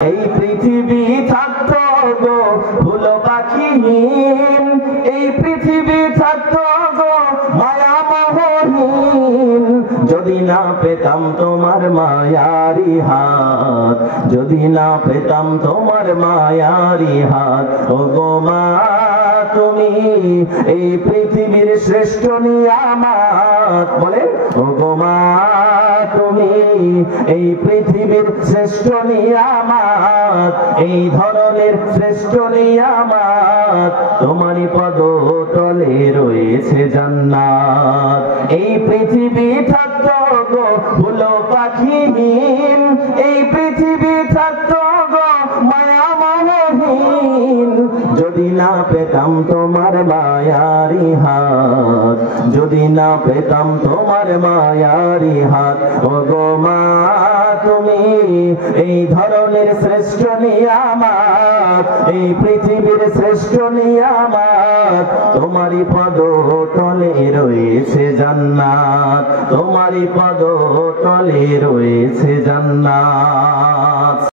এই পৃথিবী থাকতো গো ফুল পাখিহীন, এই পৃথিবী থাকতো গো মায়া মোহহীন, যদি না পেতাম তোমার মায়ারি হাত, যদি না পেতাম তোমার মায়ারি হাত। ও গো মা তুমি এই পৃথিবীর শ্রেষ্ঠ নিয়ামত, বলেন ও গো মা তুমি এই পৃথিবীর শ্রেষ্ঠ নিয়ামত, এই ধরনের শ্রেষ্ঠ নিয়ামত, তোমারই পদতলে রয়েছে জান্নাত। এই পৃথিবী থাকতো গো ফুল পাখিহীন, এই পৃথিবী থাকতো গো মায়া মোহহীন, যদি না পেতাম তোমার মায়ারি হাত, যদি না পেতাম তোমার মায়ারি হাত। ও গো মা তুমি এই ধরনের শ্রেষ্ঠ নিয়ামত, এই পৃথিবীর শ্রেষ্ঠ নিয়ামত, তোমারই পদতলে রয়েছে জান্নাত, তোমারই পদতলে রয়েছে জান্নাত।